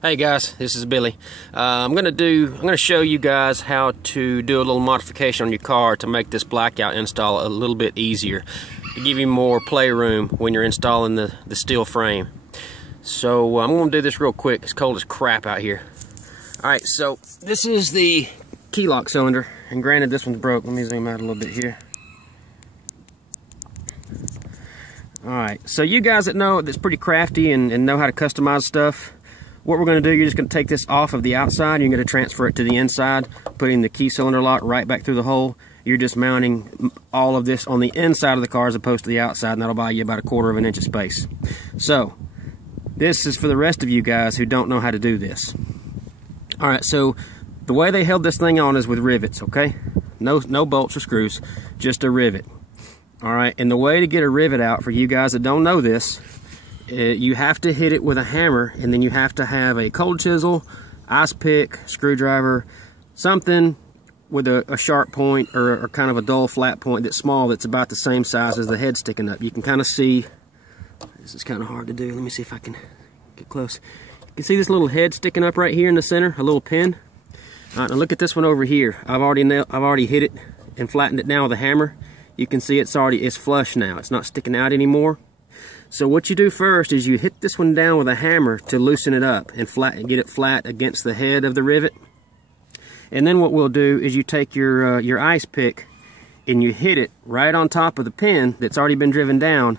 Hey guys, this is Billy. I'm gonna show you guys how to do a little modification on your car to make this blackout install a little bit easier, to give you more playroom when you're installing the steel frame. So I'm gonna do this real quick. It's cold as crap out here. Alright, so this is the key lock cylinder, and granted this one's broke. Let me zoom out a little bit here. Alright, so you guys that know that's pretty crafty and know how to customize stuff, what we're going to do, you're just going to take this off of the outside, and you're going to transfer it to the inside, putting the key cylinder lock right back through the hole. You're just mounting all of this on the inside of the car as opposed to the outside, and that'll buy you about 1/4 of an inch of space. So, this is for the rest of you guys who don't know how to do this. Alright, so the way they held this thing on is with rivets, okay? No bolts or screws, just a rivet. Alright, and the way to get a rivet out, for you guys that don't know this, you have to hit it with a hammer, and then you have to have a cold chisel, ice pick, screwdriver, something with a sharp point or kind of a dull flat point that's small, that's about the same size as the head sticking up. You can kind of see, this is kind of hard to do. Let me see if I can get close. You can see this little head sticking up right here in the center, a little pin. All right, now look at this one over here. I've already hit it and flattened it down with a hammer. You can see it's flush now. It's not sticking out anymore. So what you do first is you hit this one down with a hammer to loosen it up and get it flat against the head of the rivet. And then what we'll do is you take your ice pick and you hit it right on top of the pin that's already been driven down,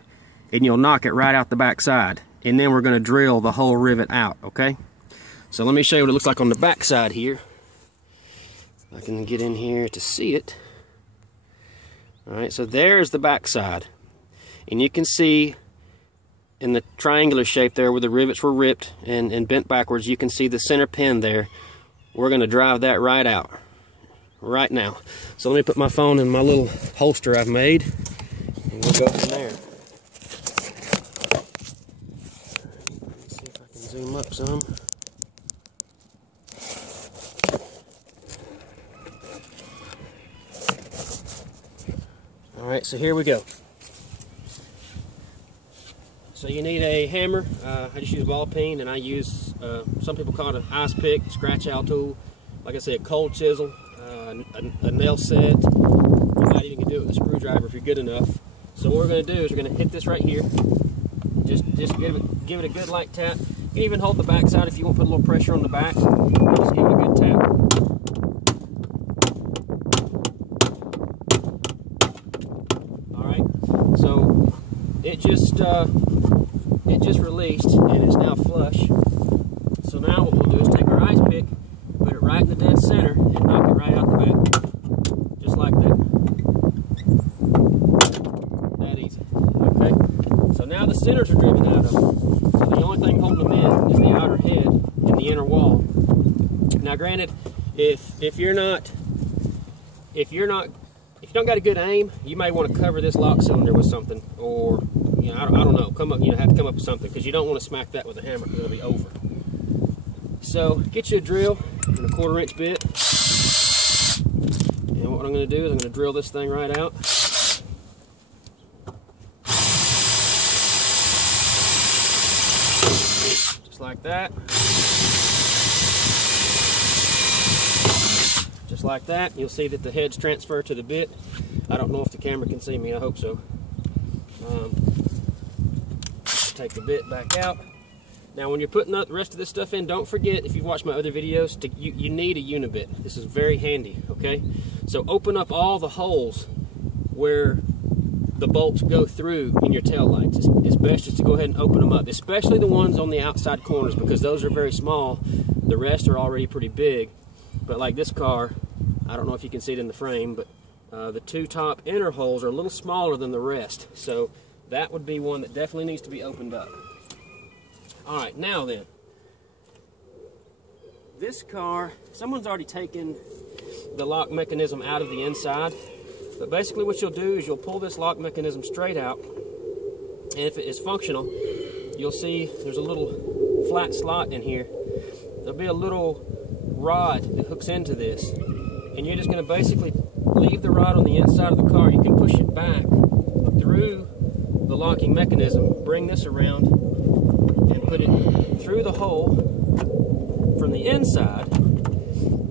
and you'll knock it right out the back side. And then we're going to drill the whole rivet out, okay? So let me show you what it looks like on the back side here. I can get in here to see it. Alright, so there's the back side. And you can see in the triangular shape there where the rivets were ripped and bent backwards, you can see the center pin there. We're going to drive that right out right now. So let me put my phone in my little holster I've made, and we'll go from there. Let's see if I can zoom up some. Alright, so here we go. So you need a hammer. I just use ball peen, and I use, some people call it an ice pick, scratch out tool. Like I said, cold chisel, a nail set. You might even do it with a screwdriver if you're good enough. So what we're going to do is we're going to hit this right here. Just give it a good light tap. You can even hold the back side if you want to put a little pressure on the back. Just give it a good tap. Alright, so it just released, and it's now flush. So now what we'll do is take our ice pick, put it right in the dead center, and knock it right out the back. Just like that. That easy. Okay? So now the centers are driven out of them. So the only thing holding them in is the outer head and the inner wall. Now granted, if you don't got a good aim, you may want to cover this lock cylinder with something, or I don't know. Have to come up with something, because you don't want to smack that with a hammer, because it'll be over. So get you a drill and a 1/4 inch bit, and what I'm going to do is I'm going to drill this thing right out. Just like that. Just like that. You'll see that the heads transfer to the bit. I don't know if the camera can see me. I hope so. Take the bit back out. Now when you're putting the rest of this stuff in, don't forget, if you've watched my other videos, you need a unibit. This is very handy, okay? So open up all the holes where the bolts go through in your tail lights. It's best just to go ahead and open them up, especially the ones on the outside corners, because those are very small. The rest are already pretty big. But like this car, I don't know if you can see it in the frame, but the 2 top inner holes are a little smaller than the rest. So that would be one that definitely needs to be opened up. Alright, now then. This car, someone's already taken the lock mechanism out of the inside. But basically what you'll do is you'll pull this lock mechanism straight out. And if it is functional, you'll see there's a little flat slot in here. There'll be a little rod that hooks into this. And you're just going to basically leave the rod on the inside of the car. You can push it back through the locking mechanism, bring this around, and put it through the hole from the inside,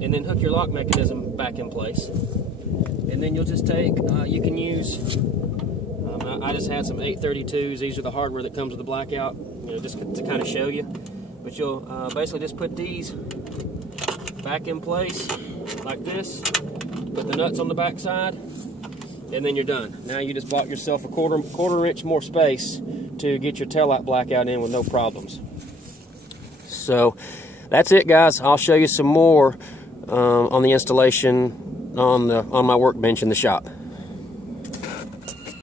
and then hook your lock mechanism back in place. And then you'll just take, you can use, I just had some 832s. These are the hardware that comes with the Blackout, you know, just to kind of show you. But you'll basically just put these back in place like this, put the nuts on the back side, and then you're done. Now you just bought yourself a quarter inch more space to get your taillight blackout in with no problems. So that's it, guys. I'll show you some more on the installation on my workbench in the shop.